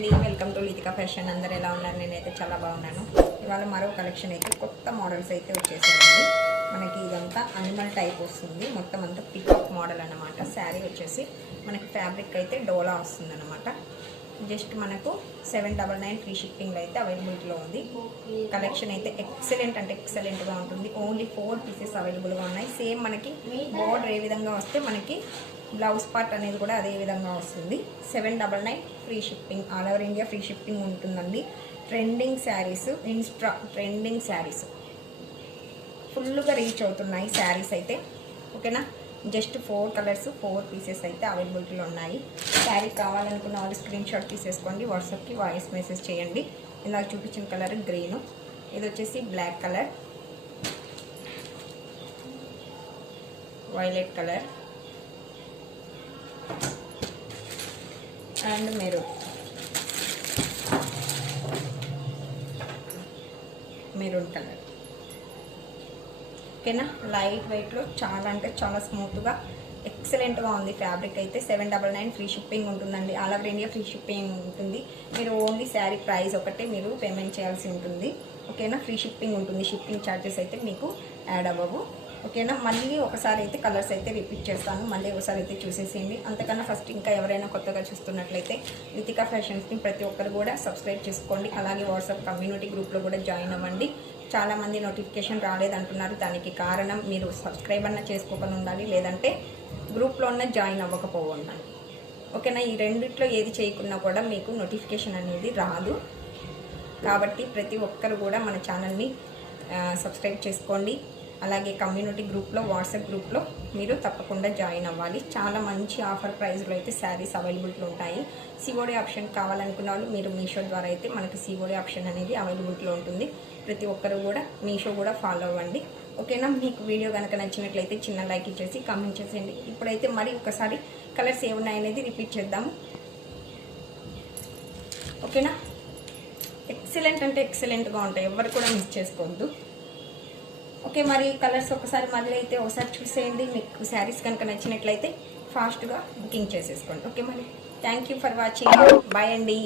అండి, welcome to Litika fashion. అందరు ఎలా ఉన్నారు? నేనైతే చాలా బాగున్నాను. ఇవాళ మరో కలెక్షన్ అయితే కొత్త మోడల్స్ అయితే వచ్చేసాయండి. మనకి ఇదంతా అనిమల్ టైప్ వస్తుంది, మొత్తం అంతా పికప్ మోడల్ అన్నమాట. శారీ వచ్చేసి మనకి ఫ్యాబ్రిక్ అయితే డోలా వస్తుంది అనమాట. జస్ట్ మనకు 799 ఫ్రీ షిప్పింగ్లో అయితే అవైలబిలిటీలో ఉంది. కలెక్షన్ అయితే ఎక్సలెంట్ అంటే ఎక్సలెంట్గా ఉంటుంది. ఓన్లీ 4 పీసెస్ అవైలబుల్గా ఉన్నాయి. సేమ్ మనకి బోర్డర్ ఏ విధంగా వస్తే మనకి బ్లౌజ్ పార్ట్ అనేది కూడా అదే విధంగా వస్తుంది. 799 free shipping, all over India free shipping ఉంటుందండి. ట్రెండింగ్ శారీస్, ట్రెండింగ్ శారీస్ ఫుల్గా రీచ్ అవుతున్నాయి శారీస్ అయితే. ఓకేనా, జస్ట్ 4 కలర్స్ 4 పీసెస్ అయితే అవైలబిలిటీలో ఉన్నాయి. శారీ కావాలనుకున్న వాళ్ళు స్క్రీన్ షాట్ తీసేసుకోండి, వాట్సాప్కి వాయిస్ మెసేజ్ చేయండి. ఇందాక చూపించిన కలర్ గ్రీను, ఇది వచ్చేసి black colour, violet colour and maroon colour. ఓకేనా, లైట్ వెయిట్లో చాలా అంటే చాలా స్మూత్గా ఎక్సలెంట్గా ఉంది. ఫ్యాబ్రిక్ అయితే 799 ఫ్రీ షిప్పింగ్ ఉంటుందండి. All over India free shipping ఉంటుంది. మీరు ఓన్లీ శారీ ప్రైస్ ఒకటే మీరు పేమెంట్ చేయాల్సి ఉంటుంది. ఓకేనా, ఫ్రీ షిప్పింగ్ ఉంటుంది. షిప్పింగ్ ఛార్జెస్ అయితే మీకు యాడ్ అవ్వవు. ఓకేనా, మళ్ళీ ఒకసారి అయితే కలర్స్ అయితే రిపీట్ చేస్తాను, మళ్ళీ ఒకసారి అయితే చూసేసేయండి. అంతకన్నా ఫస్ట్ ఇంకా ఎవరైనా కొత్తగా చూస్తున్నట్లయితే లితికా ఫ్యాషన్స్ని ప్రతి ఒక్కరు కూడా సబ్స్క్రైబ్ చేసుకోండి. అలాగే వాట్సాప్ కమ్యూనిటీ గ్రూప్లో కూడా జాయిన్ అవ్వండి. చాలామంది నోటిఫికేషన్ రాలేదంటున్నారు. దానికి కారణం మీరు సబ్స్క్రైబ్ అన్న చేసుకోకుండా ఉండాలి, లేదంటే గ్రూప్లో ఉన్న జాయిన్ అవ్వకపోవాలి. ఓకేనా, ఈ రెండిట్లో ఏది చేయకున్నా కూడా మీకు నోటిఫికేషన్ అనేది రాదు. కాబట్టి ప్రతి ఒక్కరు కూడా మన ఛానల్ని సబ్స్క్రైబ్ చేసుకోండి. అలాగే కమ్యూనిటీ గ్రూప్లో, వాట్సాప్ గ్రూప్లో మీరు తప్పకుండా జాయిన్ అవ్వాలి. చాలా మంచి ఆఫర్ ప్రైస్లో అయితే శారీస్ అవైలబిలిటీలో ఉంటాయి. సిఓడి ఆప్షన్ కావాలనుకున్న వాళ్ళు మీరు మీషో ద్వారా అయితే మనకి సిఓడి ఆప్షన్ అనేది అవైలబిలిటీలో ఉంటుంది. ప్రతి ఒక్కరు కూడా మీషో కూడా ఫాలో అవ్వండి. ఓకేనా, మీకు వీడియో కనుక నచ్చినట్లయితే చిన్న లైక్ ఇచ్చేసి కామెంట్ చేసేయండి. ఇప్పుడైతే మరి ఒకసారి కలర్స్ ఏమున్నాయనేది రిపీట్ చేద్దాము. ఓకేనా, ఎక్సలెంట్ అంటే ఎక్సలెంట్గా ఉంటాయి, ఎవరు కూడా మిస్ చేసుకోవద్దు. ఓకే, మరి కలర్స్ ఒకసారి మళ్ళీ అయితే ఒకసారి చూసేయండి. మీకు శారీస్ కనుక నచ్చినట్లయితే ఫాస్ట్గా బుకింగ్ చేసేసుకోండి. ఓకే, మరి thank you for watching. Bye అండి.